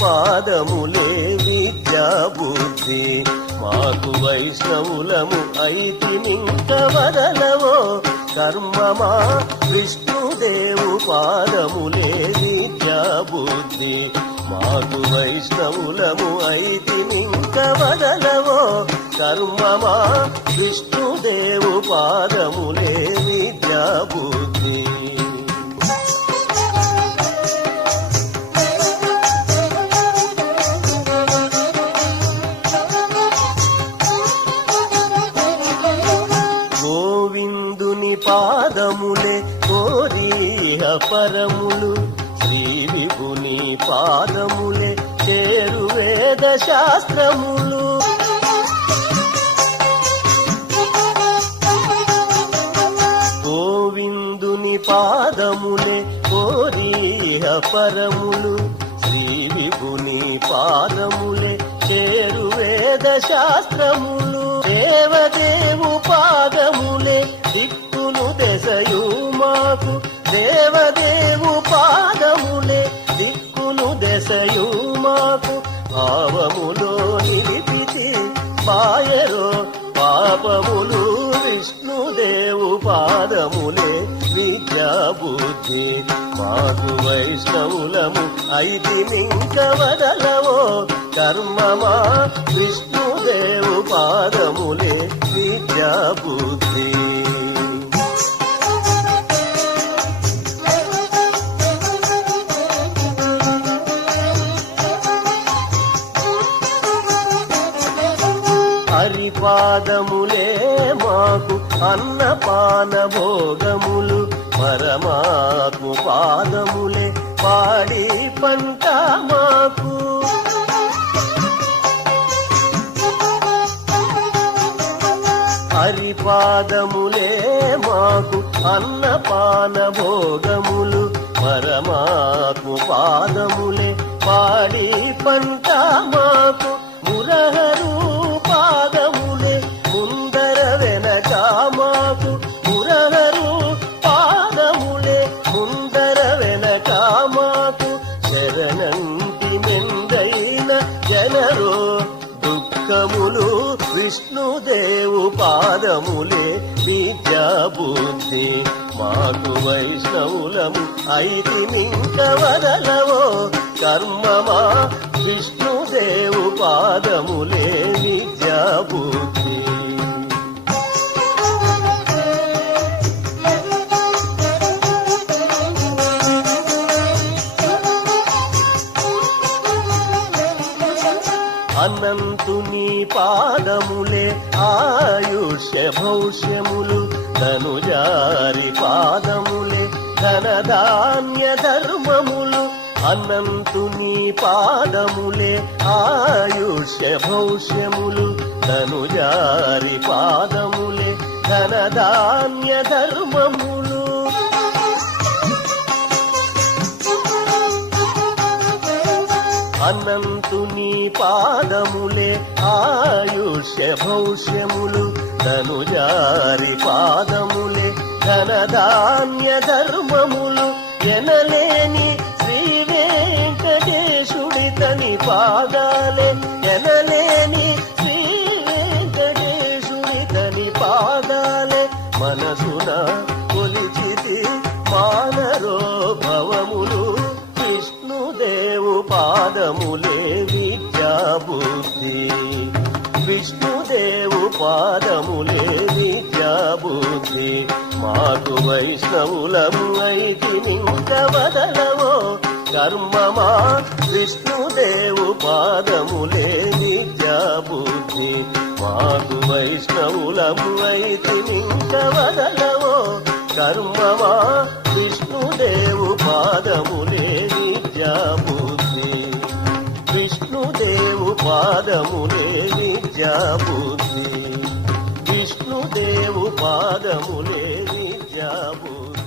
పాదములే విద్యా బుద్ధి మాకు వైష్ణవులము ఐతి నింక వదలవో. కర్మమా విష్ణుదేవు పాదములే విద్యా బుద్ధి మాకు వైష్ణవులము ఐతి నింక వదలవో. కర్మమా విష్ణుదేవు పాదములే విద్యా బుద్ధి పరములు శ్రీ విభుని పాదములే చేరు వేద శాస్త్రములు గోవిందుని పాదములే కోరిహ పరములు శ్రీ విభుని పాదములే చేరు వేద శాస్త్రములు దేవదేవు మాయరో పాపములు విష్ణుదేవు పాదములే విద్యా బుద్ధి మాకు వైష్ణవులము ఐతి నింక వదలవో కర్మమా విష్ణుదేవు పాదములే విద్యా హరిపాదములే మాకు అన్నపాన భోగములు పరమాత్ము పాదములే పాడి పంట మాకు. హరిపాదములే మాకు అన్నపాన భోగములు పరమాత్ము పాదములే పాడి పంట మాకు. విష్ణుదేవు పాదములే నిత్యబుద్ధి మాకు వైష్ణవులము ఐతి నింక వదలవో కర్మమా? విష్ణుదేవు పాదములే నిత్యబుద్ధి అనంతుని పాదములే ఆయుష్య భవిష్యములు ధనుజారి పాదములే ధనధాన్య ధర్మములు అనంతుని పాదములే ఆయుష్య భవిష్యములు ధనుజారి పాదములే ధనధాన్య ధర్మములు అనంతుని పాదములే ఆయుష్య భౌష్యములు ధనుజారి పాదములే ధనధాన్య ధర్మములు ఎనలేని శ్రీ వెంకటేశుడి తని పాదాలే. పాదములే విద్యాబుద్ధి మాకు వైష్ణవులము ఐతి నింక వదలవో కర్మమా విష్ణుదేవు పాదములే విద్యాబుద్ధి మాకు వైష్ణవులము ఐతి నింక వదలవో కర్మమా విష్ణుదేవు పాదములే విద్యాబుద్ధి విష్ణుదేవు పాదములే విద్యాబుద్ధి విష్ణుదేవు పాదములే విద్యాబుద్ధి